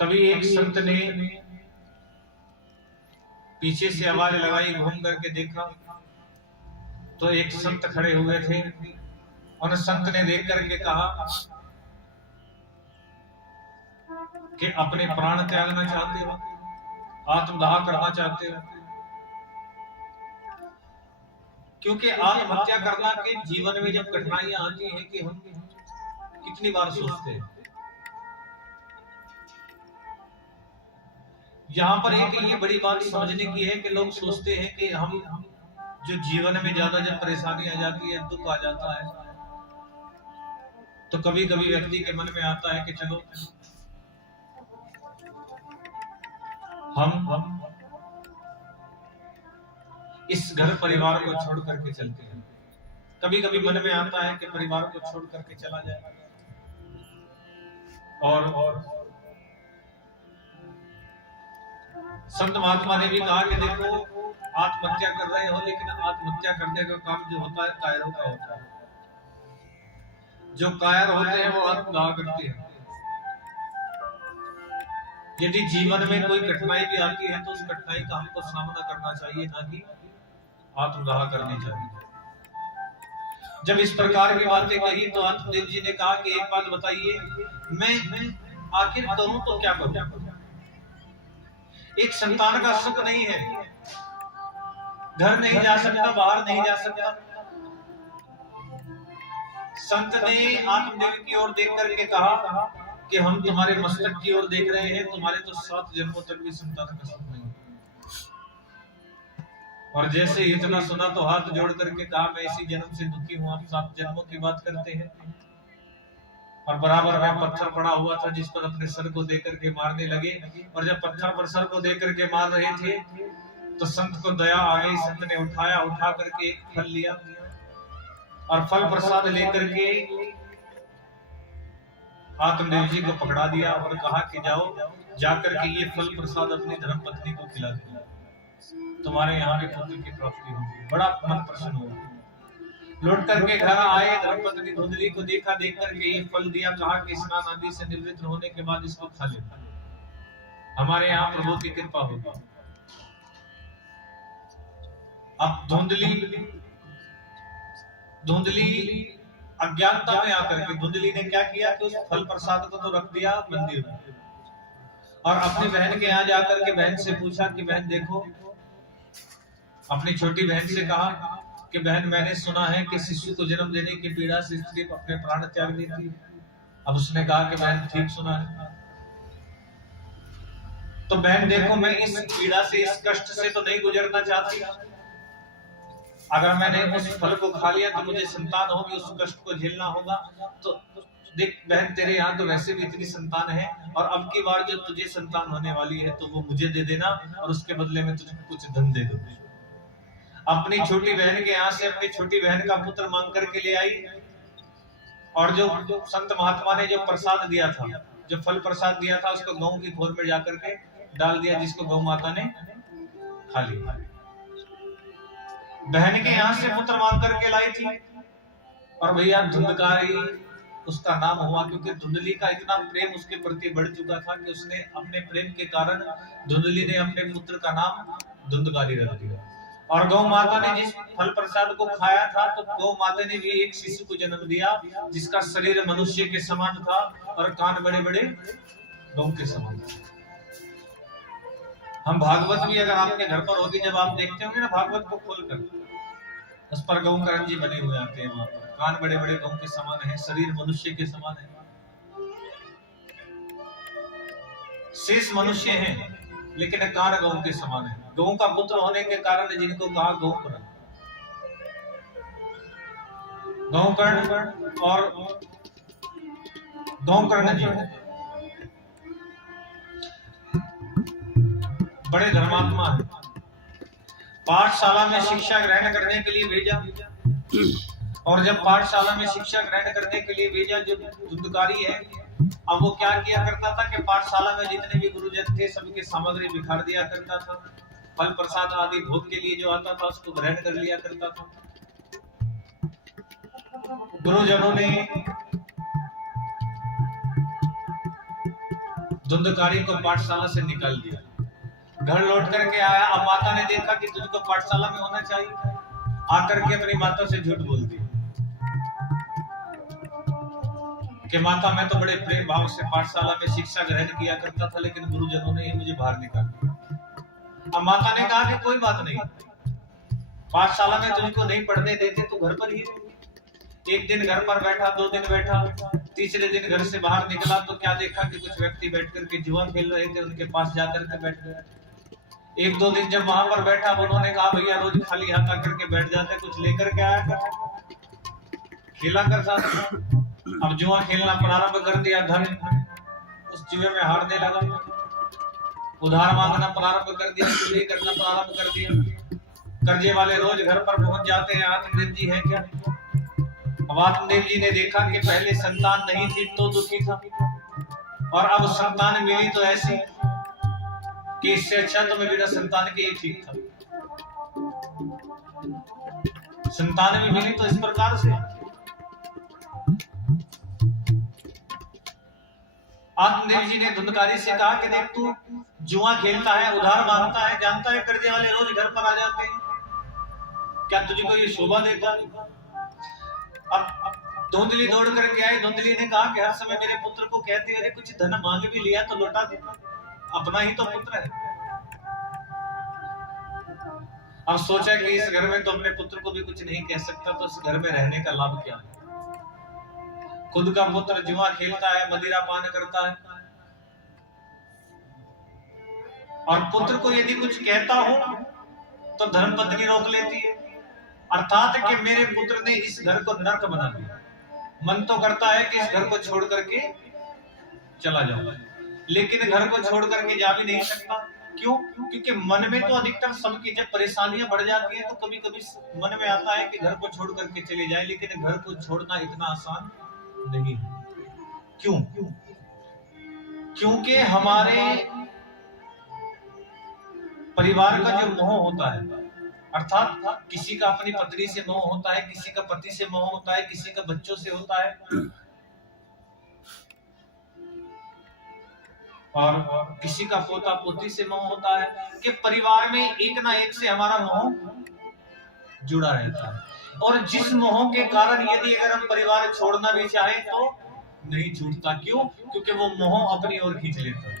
तभी एक संत ने पीछे से आवाज लगाई, घूम करके देखा तो एक संत खड़े हुए थे। उन संत ने देख करके कहा कि अपने प्राण त्यागना चाहते हो, आत्मदाह करना चाहते हो? क्योंकि आत्महत्या करना के जीवन में जब कठिनाइयां आती हैं कि हम कितनी बार सोचते हैं। यहाँ पर एक ये बड़ी बात समझने की है कि लोग सोचते हैं कि हम जो जीवन में ज्यादा जब परेशानी आ जाती है, दुख आ जाता है, तो कभी कभी व्यक्ति के मन में आता है कि चलो हम इस घर परिवार को छोड़ करके चलते हैं। कभी कभी मन में आता है कि परिवार को छोड़ करके चला जाए। और संत महात्मा ने भी कहा कि देखो, आत्महत्या कर रहे हो, लेकिन आत्महत्या करने का काम जो होता है कायरों का होता है। जो कायर होते हैं वो आत्मदाह करते हैं। यदि जीवन में कोई कठिनाई भी आती है तो उस कठिनाई का हमको सामना करना चाहिए, ना कि आत्मदाह करनी चाहिए। जब इस प्रकार की बातें कही तो आत्मदेव जी ने कहा कि एक बात बताइए, मैं आखिर करूं तो क्या करूं? एक संतान का सुख नहीं है, घर नहीं जा सकता, बाहर नहीं जा सकता। संत ने आत्मदेव की ओर देख करके कहा कि हम तुम्हारे मस्तक की ओर देख रहे हैं, तुम्हारे तो 7 जन्मों तक भी संतान का सुख नहीं। और जैसे इतना सुना तो हाथ जोड़ करके कहा, मैं इसी जन्म से दुखी हूं, आप 7 जन्मों की बात करते हैं। और बराबर में पत्थर पड़ा हुआ था जिस पर अपने सर को देकर के मारने लगे। और जब पत्थर पर सर को देकर के मार रहे थे तो संत को दया आ गई। संत ने उठाया, उठा करके एक फल लिया और फल प्रसाद लेकर के आत्मदेव जी को पकड़ा दिया और कहा कि जाओ, जाकर के ये फल प्रसाद अपनी धर्मपत्नी को खिला दो, तुम्हारे यहाँ भी पुत्र की प्राप्ति होगी। बड़ा मन प्रसन्न हुआ। लौट करके घर आए, धर्मपत्नी धुंधली को देखा, देख करके ये फल दिया, कहा कि स्नान आदि से निवृत्त होने के बाद इसको खा ले, हमारे यहाँ प्रभु की कृपा होगी। अब धुंधली अज्ञानता में आकर के धुंधली ने क्या किया कि उस फल प्रसाद को तो रख दिया मंदिर में, और अपनी बहन के यहाँ जाकर के बहन से पूछा कि बहन देखो, अपनी छोटी बहन से कहा कि बहन, मैंने सुना है कि शिशु को जन्म देने की पीड़ा से स्त्री अपने प्राण त्याग देती है। अब उसने कहा कि बहन ठीक सुना है। तो बहन देखो, मैं इस पीड़ा से, इस कष्ट से तो नहीं गुजरना चाहती। अगर मैंने उस फल को खा लिया तो मुझे संतान होगी, उस कष्ट को झेलना होगा। तो देख बहन, तेरे यहाँ तो वैसे भी इतनी संतान है, और अब की बार जो तुझे संतान होने वाली है तो वो मुझे दे देना, और उसके बदले में तुझे कुछ धन दे दो। अपनी छोटी बहन के यहाँ से अपनी छोटी बहन का पुत्र मांग करके ले आई, और जो संत महात्मा ने जो प्रसाद दिया था, जो फल प्रसाद दिया था, उसको गौ की खोर में जाकर के डाल दिया, जिसको गौ माता ने खा लिया। बहन के यहाँ से पुत्र मांग करके लाई थी, और भैया धुंधकारी उसका नाम हुआ, क्योंकि धुंधली का इतना प्रेम उसके प्रति बढ़ चुका था कि उसने अपने प्रेम के कारण धुंधली ने अपने पुत्र का नाम धुंधकारी रख दिया। और गौ माता ने जिस फल प्रसाद को खाया था तो गौ माता ने भी एक शिशु को जन्म दिया, जिसका शरीर मनुष्य के समान था और कान बड़े बड़े गौ के समान थे। हम भागवत भी अगर आपके घर पर होगी, जब आप देखते होंगे ना भागवत को खोलकर, उस पर गौ करण जी बने हुए आते हैं। वहां पर कान बड़े बड़े गौ के समान है, शरीर मनुष्य के समान है, शेष मनुष्य हैं लेकिन कान गौ के समान है। गौ का पुत्र होने के कारण जिनको कहा गौकर्ण, गौकर्ण और गौकर्ण जी बड़े धर्मात्मा है। पाठशाला में शिक्षा ग्रहण करने के लिए भेजा, और जब पाठशाला में शिक्षा ग्रहण करने के लिए भेजा, जो धुंधकारी है, अब वो क्या किया करता था कि पाठशाला में जितने भी गुरुजन थे सबके सामग्री बिखार दिया करता था, फल प्रसाद आदि भोग के लिए जो आता था उसको ग्रहण कर लिया करता था। गुरुजनों ने धुंधकारी को पाठशाला से निकाल दिया, घर लौट करके आया। अब माता ने देखा कि तुझको पाठशाला में होना चाहिए, आकर के अपनी माता से झूठ बोल दिया कि माता मैं तो बड़े प्रेम भाव से पाठशाला में शिक्षा ग्रहण किया करता था, लेकिन गुरुजनों ने ही मुझे बाहर निकाल दिया। अब माता ने कहा कि कोई बात नहीं, पाठशाला में तुझको नहीं पढ़ने देते तो घर पर ही। एक दिन घर पर बैठा, 2 दिन बैठा, तीसरे दिन घर से बाहर निकला तो क्या देखा कि कुछ व्यक्ति बैठ करके जुआ खेल रहे थे, उनके पास जाकर के बैठ गया। 1-2 दिन जब वहां पर बैठा, उन्होंने कहा भैया रोज खाली हाथ आकर के बैठ जाते, कुछ लेकर के आया कर, खेला कर साथ। अब जुआ खेलना प्रारंभ कर दिया, धन उस जुए में हारने लगा, उधार मांगना प्रारंभ कर दिया, चोरी करना प्रारंभ कर दिया। कर्जे वाले रोज घर पर पहुंच जाते हैं, आत्मदेव जी है क्या? अब आत्मदेव जी ने देखा कि पहले संतान नहीं थी तो दुखी था, और अब संतान मिली तो ऐसी कि इससे अच्छा तो मैं बिना संतान के ही ठीक था। संतान भी मिली तो इस प्रकार से। आत्मदेव जी ने धुंधकारी से कहा कि देख तू जुआ खेलता है, उधार मांगता है, जानता है कर्जे वाले रोज घर पर आ जाते हैं, क्या तुझको ये शोभा देता? अब धुंधली दौड़ करके आई। धुंधली ने कहा कि हर समय मेरे पुत्र को कहती है कुछ धन मांग भी लिया तो लौटा दे, अपना ही तो पुत्र है। अब सोचा कि इस घर में तो अपने पुत्र को भी कुछ नहीं कह सकता, तो इस घर में रहने का लाभ क्या है? खुद का पुत्र जुआ खेलता है, मदिरा पान करता है, और पुत्र को यदि कुछ कहता हो तो धर्मपत्नी रोक लेती है, अर्थात कि मेरे पुत्र ने इस घर को नरक बना दिया। मन तो करता है कि इस घर को छोड़ करके चला जाऊं, लेकिन घर को छोड़ करके जा भी नहीं सकता। क्यों? क्योंकि मन में तो अधिकतर सबकी जब परेशानियां बढ़ जाती है तो कभी कभी मन में आता है कि घर को छोड़ करके चले जाए, लेकिन घर को छोड़ना इतना आसान नहीं है। क्यों? क्योंकि हमारे परिवार का जो मोह होता है, अर्थात किसी का अपनी पत्नी से मोह होता है, किसी का पति से मोह होता है, किसी का बच्चों से होता है, और किसी का पोता पोती से मोह होता है, कि परिवार में एक ना एक से हमारा मोह जुड़ा रहता है। और जिस मोह के कारण यदि अगर हम परिवार छोड़ना भी चाहे तो नहीं छूटता। क्यों? क्योंकि वो मोह अपनी ओर खींच लेता है।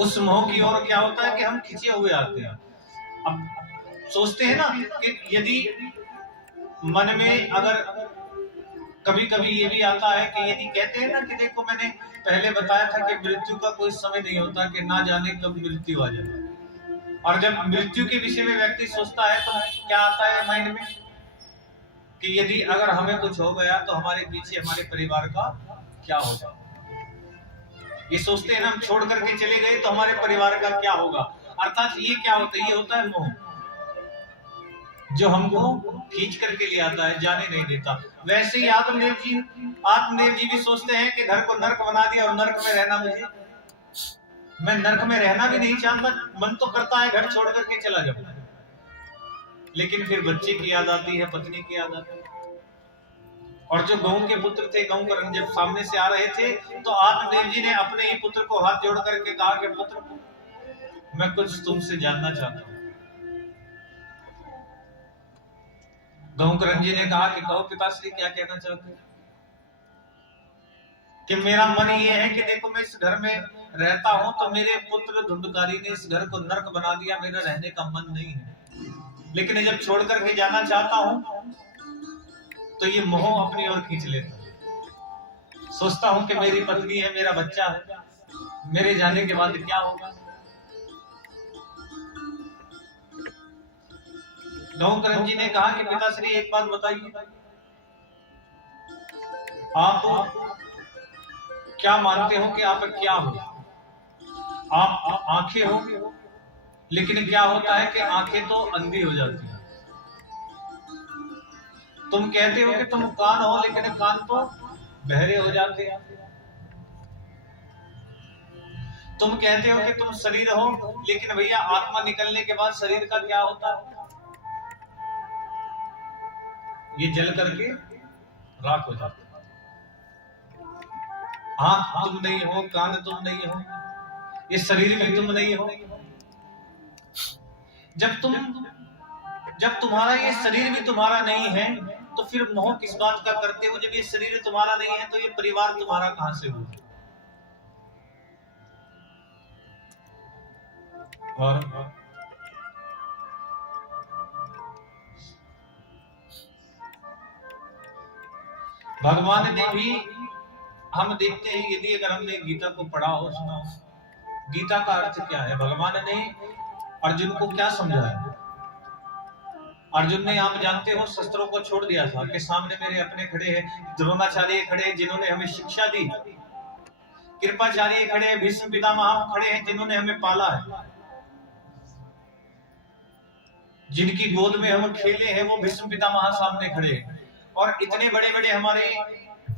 उस मोह की ओर क्या होता है कि हम खींचे हुए आते हैं। अब सोचते हैं ना कि यदि मन में अगर कभी कभी ये भी आता है कि यदि कहते हैं ना कि देखो मैंने पहले बताया था कि मृत्यु का कोई समय नहीं होता, कि ना जाने कब मृत्यु आ जाए, और जब मृत्यु के विषय में व्यक्ति सोचता है तो क्या आता है माइंड में कि यदि अगर हमें कुछ हो गया तो हमारे पीछे हमारे परिवार का क्या होगा। ये सोचते हैं ना, हम छोड़ करके चले गए तो हमारे परिवार का क्या होगा। अर्थात ये क्या होता है? ये होता है मोह, जो हमको खींच करके ले आता है, जाने नहीं देता। वैसे ही आत्मदेव जी भी सोचते हैं कि घर को नरक बना दिया और नरक में रहना, मैं नरक में रहना भी नहीं चाहता। मन तो करता है घर छोड़ करके चला जाऊं, लेकिन फिर बच्चे की याद आती है, पत्नी की याद आती है। और जो गऊ के पुत्र थे, गऊ का रंग जब सामने से आ रहे थे तो आत्मदेव जी ने अपने ही पुत्र को हाथ जोड़ करके कहा कि पुत्र मैं कुछ तुमसे जानना चाहता हूं। गौकरण जी ने कहा कि कहो पिताश्री क्या कहना चाहते हैं? कि मेरा मन ये है कि देखो मैं इस घर में रहता हूं तो मेरे पुत्र धुंधकारी ने इस घर को नरक बना दिया, मेरा रहने का मन नहीं है, लेकिन जब छोड़ करके जाना चाहता हूं तो ये मोह अपनी ओर खींच लेता है। सोचता हूं कि मेरी पत्नी है, मेरा बच्चा है, मेरे जाने के बाद क्या होगा। गौकरण जी ने कहा कि पिताश्री एक बात बताइए, आप क्या मानते हो कि आप क्या हो? आप आंखें हो, लेकिन क्या होता है कि आंखें तो अंधी हो जाती हैं। तुम कहते हो कि तुम कान हो, लेकिन कान तो बहरे हो जाते हैं। तुम कहते हो कि तुम शरीर हो, लेकिन भैया आत्मा निकलने के बाद शरीर का क्या होता है? ये जल करके राख हो जाता है। आंख तुम नहीं हो, कान तुम नहीं हो, ये शरीर भी तुम नहीं हो। जब तुम्हारा ये शरीर भी तुम्हारा नहीं है तो फिर मोह किस बात का करते हो? जब ये शरीर तुम्हारा नहीं है तो ये परिवार तुम्हारा कहां से हुआ? और भगवान ने भी, हम देखते हैं यदि अगर हमने गीता को पढ़ा हो, सुना हो, गीता का अर्थ क्या है, भगवान ने अर्जुन को क्या समझाया? अर्जुन ने, आप जानते हो, शस्त्रों को छोड़ दिया था कि सामने मेरे अपने खड़े हैं, द्रोणाचार्य खड़े हैं जिन्होंने हमें शिक्षा दी, कृपाचार्य खड़े हैं, भीष्म पितामह खड़े हैं जिन्होंने हमें पाला है, जिनकी गोद में हम खेले हैं वो भीष्म पितामह सामने खड़े हैं, और इतने बड़े बड़े हमारे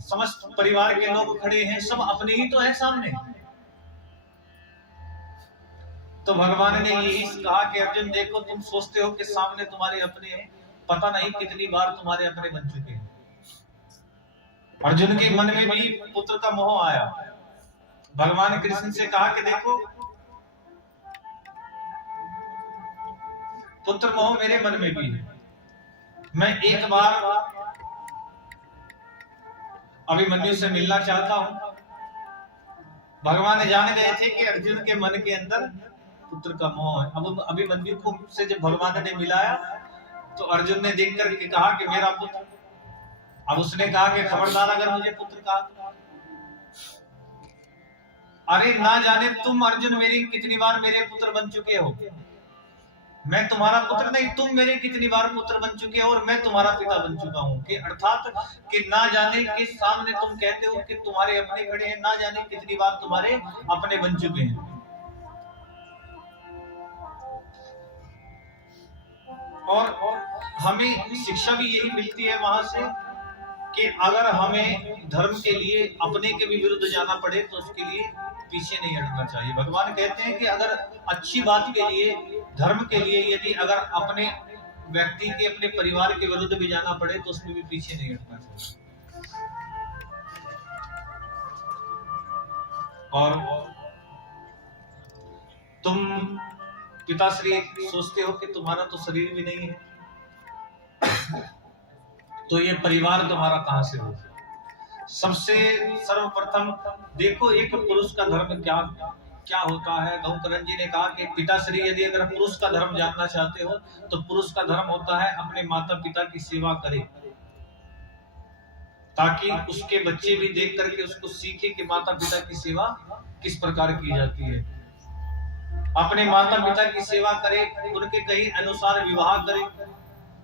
समस्त परिवार के लोग खड़े हैं, सब अपने ही तो है सामने। तो भगवान ने यही कहा कि अर्जुन देखो, तुम सोचते हो कि सामने तुम्हारे अपने हैं, पता नहीं कितनी बार तुम्हारे अपने बन चुके हैं। अर्जुन के मन में भी पुत्र का मोह आया। भगवान कृष्ण से कहा कि देखो, पुत्र मोह मेरे मन में भी है। मैं एक बार अभिमन्यु से मिलना चाहता हूं। भगवान जान गए थे कि अर्जुन के मन के अंदर पुत्र का मोह है। अब अभिमन्यु को से जब भगवान ने मिलाया तो अर्जुन ने देख करके कहा कि मेरा पुत्र। अब उसने कहा कि खबरदार अगर मुझे पुत्र कहा। अरे ना जाने तुम अर्जुन मेरी कितनी बार मेरे पुत्र बन चुके हो। मैं तुम्हारा पुत्र नहीं, तुम मेरे कितनी बार पुत्र बन चुके हो और मैं तुम्हारा पिता बन चुका हूं। कि अर्थात कि ना जाने के सामने तुम कहते हो कि तुम्हारे अपने खड़े हैं, ना जाने कितनी बार तुम्हारे अपने बन चुके हैं। और हमें शिक्षा भी यही मिलती है वहां से कि अगर हमें धर्म के लिए अपने के भी विरुद्ध जाना पड़े तो उसके लिए पीछे नहीं हटना चाहिए। भगवान कहते हैं कि अगर अच्छी बात के लिए, धर्म के लिए, यदि अगर अपने व्यक्ति के, अपने परिवार के विरुद्ध भी जाना पड़े तो उसमें भी पीछे नहीं हटना चाहिए। और तुम पिताश्री सोचते हो कि तुम्हारा तो शरीर भी नहीं है तो ये परिवार तुम्हारा कहां से हो? सबसे सर्वप्रथम देखो, एक पुरुष का धर्म क्या क्या होता है। गौकरण जी ने कहा कि पिताश्री, यदि अगर पुरुष का धर्म जानना चाहते हो तो पुरुष का धर्म होता है अपने माता पिता की सेवा करे, ताकि उसके बच्चे भी देख करके उसको सीखे कि माता पिता की सेवा किस प्रकार की जाती है। अपने माता पिता की सेवा करे, उनके कहीं अनुसार विवाह करे,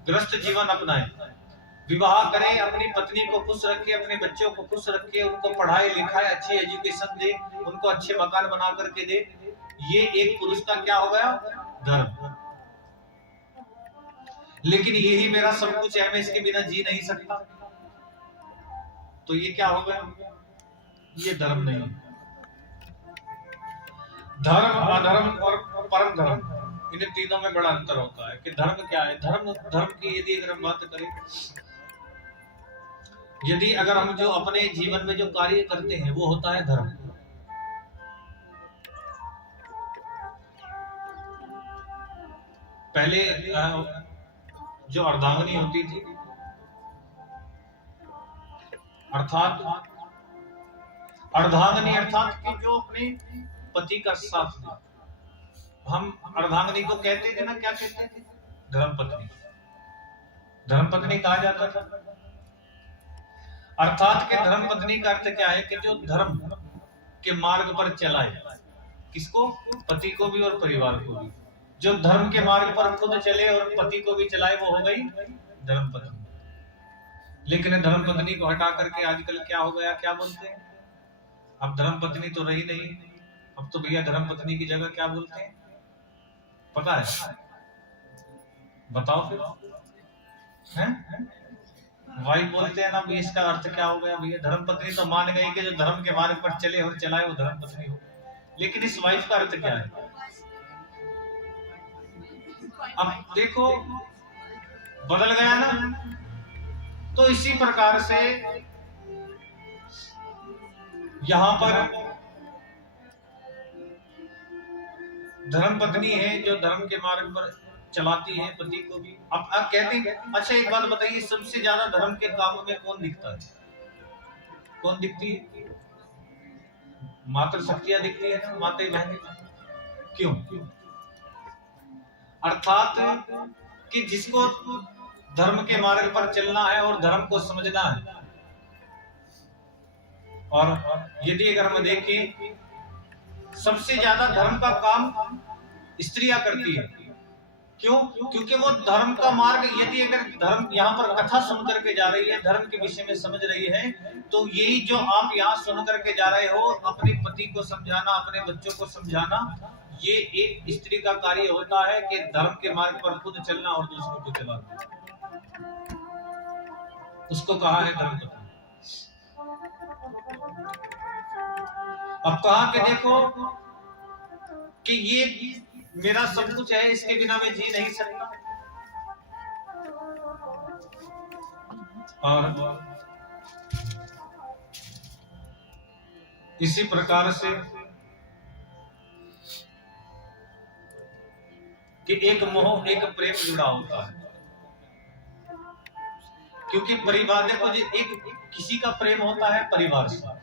गृहस्थ जीवन अपनाए, विवाह करे, अपनी पत्नी को खुश रखे, अपने बच्चों को खुश रखे, उनको पढ़ाए लिखाए, अच्छी एजुकेशन दे, उनको अच्छे मकान बना करके दे। ये एक पुरुष का क्या हो गया? धर्म। लेकिन यही मेरा सब कुछ है, मैं इसके बिना जी नहीं सकता, तो ये क्या हो गया? ये धर्म नहीं। धर्म, अधर्म और परम धर्म, इन तीनों में बड़ा अंतर होता है। कि धर्म क्या है? धर्म की यदि अगर हम बात करें, यदि अगर हम जो अपने जीवन में जो कार्य करते हैं वो होता है धर्म। पहले जो अर्धांगिनी होती थी, अर्थात अर्धांगिनी अर्थात कि जो अपने पति का साथ दे। हम अर्धांगिनी को कहते थे ना, क्या कहते थे? धर्मपत्नी। धर्मपत्नी कहा जाता था। अर्थात के धर्मपत्नी का अर्थ क्या है? कि जो धर्म के मार्ग पर चलाए, किसको? पति को भी और परिवार को भी। जो धर्म के मार्ग पर खुद चले और पति को भी चलाए, वो हो गई धर्मपत्नी। लेकिन धर्मपत्नी को हटा करके आजकल क्या हो गया? क्या बोलते हैं? अब धर्मपत्नी तो रही नहीं, अब तो भैया धर्मपत्नी की जगह क्या बोलते हैं पता है? बताओ फिर। हैं? वाइफ बोलते हैं ना। इसका अर्थ क्या हो गया भैया? धर्मपत्नी तो मान गई कि जो धर्म के मार्ग पर चले और चलाए वो धर्मपत्नी हो। लेकिन इस वाइफ का अर्थ क्या है? अब देखो, बदल गया ना। तो इसी प्रकार से यहाँ पर धर्म पत्नी है जो धर्म के मार्ग पर चलाती है पति को भी। अब कहते हैं, अच्छा एक बात बताइए, सबसे ज्यादा धर्म के कामों में कौन दिखता है? कौन दिखती है? मातृ शक्तियां दिखती है ना, माते बहने। क्यों? अर्थात कि जिसको धर्म के मार्ग पर चलना है और धर्म को समझना है। और यदि अगर हम देखें, सबसे ज्यादा धर्म का काम स्त्रियां करती है। क्यों? क्योंकि वो धर्म का मार्ग, यदि अगर धर्म यहाँ पर कथा सुन करके जा रही है, धर्म के विषय में समझ रही है, तो यही जो आप यहाँ सुन करके जा रहे हो, अपने पति को समझाना, अपने बच्चों को समझाना, ये एक स्त्री का कार्य होता है कि धर्म के मार्ग पर खुद चलना और दूसरों को चलाना। उसको कहा है धर्म पत्नी। अब कहा कि देखो कि ये मेरा सब कुछ है, इसके बिना मैं जी नहीं सकता। और इसी प्रकार से कि एक मोह, एक प्रेम जुड़ा होता है। क्योंकि परिवार, देखो जी, एक किसी का प्रेम होता है परिवार से।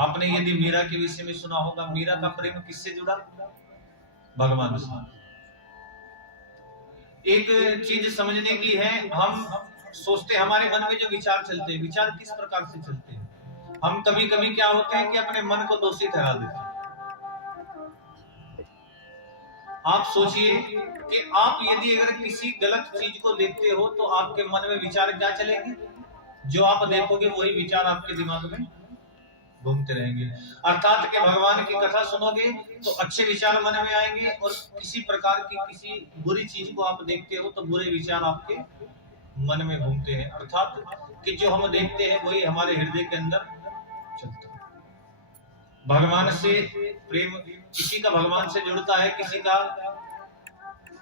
आपने यदि मीरा के विषय में सुना होगा, मीरा का प्रेम किससे जुड़ा? भगवान से। एक चीज समझने की है, हम सोचते, हमारे मन में जो विचार चलते हैं, विचार किस प्रकार से चलते हैं? हम कभी कभी क्या होते हैं कि अपने मन को दोषी ठहरा देते हैं। आप सोचिए कि आप यदि अगर किसी गलत चीज को देखते हो तो आपके मन में विचार क्या चलेंगे? जो आप देखोगे वही विचार आपके दिमाग में घूमते रहेंगे। अर्थात कि भगवान की कथा सुनोगे तो अच्छे विचार मन में आएंगे, और किसी प्रकार की किसी बुरी चीज को आप देखते हो तो बुरे विचार आपके मन में घूमते हैं। अर्थात कि जो हम देखते हैं वही हमारे हृदय के अंदर चलता है। भगवान से प्रेम, किसी का भगवान से जुड़ता है, किसी का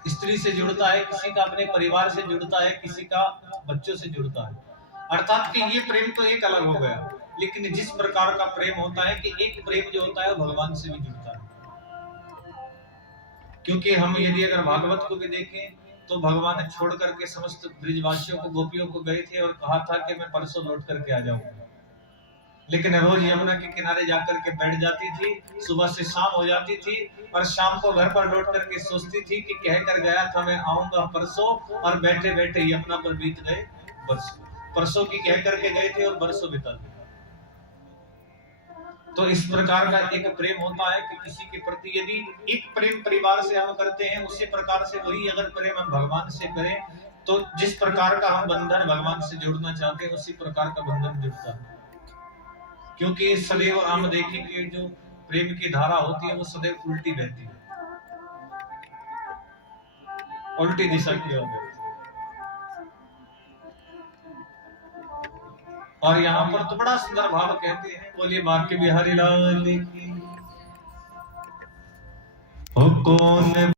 स्त्री से जुड़ता है, किसी का अपने परिवार से जुड़ता है, किसी का बच्चों से जुड़ता है। अर्थात कि ये प्रेम तो एक अलग हो गया, लेकिन जिस प्रकार का प्रेम होता है कि एक प्रेम जो होता है वो भगवान से भी जुड़ता है। क्योंकि हम यदि अगर भागवत को भी देखें तो भगवान छोड़ करके समस्त ब्रिजवासियों को, गोपियों को गए थे और कहा था कि मैं परसों लौट करके आ जाऊंगा, लेकिन रोज यमुना के किनारे जाकर के बैठ जाती थी। सुबह से शाम हो जाती थी और शाम को घर पर लौट करके सोचती थी कि कह कर गया था मैं आऊंगा परसों, और बैठे बैठे यमुना पर बीत गए बरसों। परसों की कह करके गए थे और बरसों बिता दिए। तो इस प्रकार का एक प्रेम होता है कि किसी के प्रति यदि एक प्रेम परिवार से हम करते हैं, उसी प्रकार से वही अगर प्रेम हम भगवान से करें तो जिस प्रकार का हम बंधन भगवान से जोड़ना चाहते हैं उसी प्रकार का बंधन जुड़ता है। क्योंकि सदैव हम देखेंगे जो प्रेम की धारा होती है वो सदैव उल्टी बहती है, उल्टी दिशा की ओर बहती है। और यहाँ पर तो बड़ा सुंदर भाव कहते हैं, बोलिए बांके बिहारी लाल की। कौन